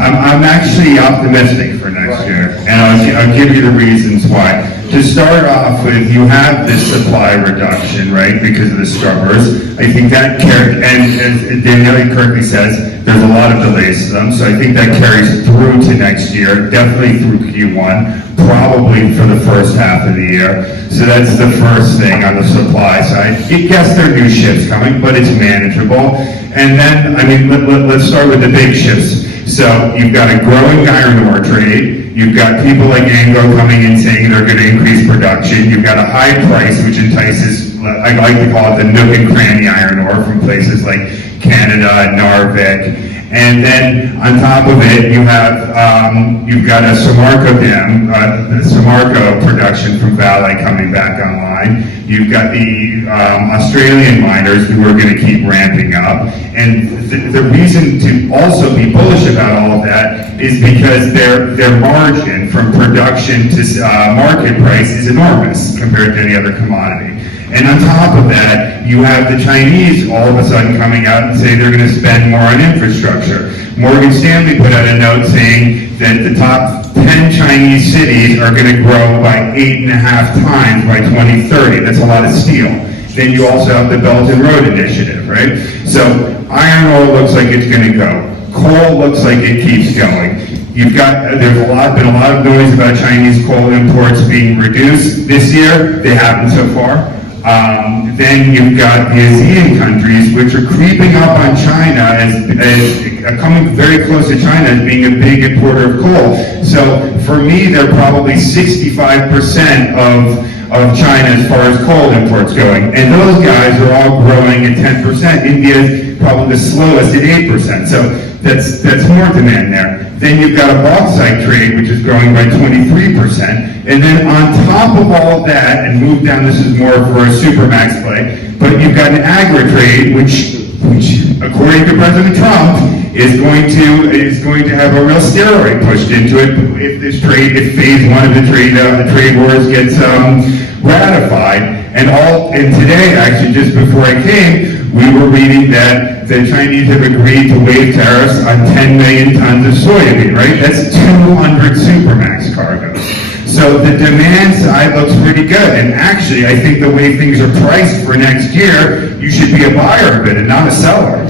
I'm actually optimistic for next year, and I'll give you the reasons why. To start off with, you have this supply reduction, right, because of the scrubbers. I think that and as Danielle correctly says, there's a lot of delays to them, so I think that carries through to next year, definitely through Q1, probably for the first half of the year. So that's the first thing on the supply side. Yes, there are new ships coming, but it's manageable. And then, I mean, let's start with the big ships. So you've got a growing iron ore trade. You've got people like Anglo coming in saying they're going to increase production. You've got a high price, which entices, I like to call it the nook and cranny iron ore from places like Canada and Narvik. And then on top of it, you have you've got a Samarco dam, the Samarco production from Vale coming back online. You've got the Australian miners who are going to keep ramping up. And the reason to also be bullish about all of that is because their margin from production to market price is enormous compared to any other commodity. And on top of that, you have the Chinese all of a sudden coming out and say they're going to spend more on infrastructure. Morgan Stanley put out a note saying that the top 10 Chinese cities are going to grow by 8.5 times by 2030. That's a lot of steel. Then you also have the Belt and Road Initiative, right? So iron ore looks like it's going to go. Coal looks like it keeps going. There's been a lot of noise about Chinese coal imports being reduced this year. They haven't so far. Then you've got the ASEAN countries, which are creeping up on China as coming very close to China as being a big importer of coal. So for me, they're probably 65% of China as far as coal imports going. And those guys are all growing at 10%. India is probably the slowest at 8%. So that's more demand there. Then you've got a bauxite trade, which is growing by 23%. And then on top of all that, and move down, this is more for a supermax play, but you've got an agri-trade, which according to President Trump, is going to have a real steroid pushed into it if phase one of the trade wars gets ratified. And today, actually, just before I came, we were reading that the Chinese have agreed to waive tariffs on 10 million tons of soybean, right? That's 200 supermax cargoes. So the demand side looks pretty good. And actually, I think the way things are priced for next year, you should be a buyer of it and not a seller.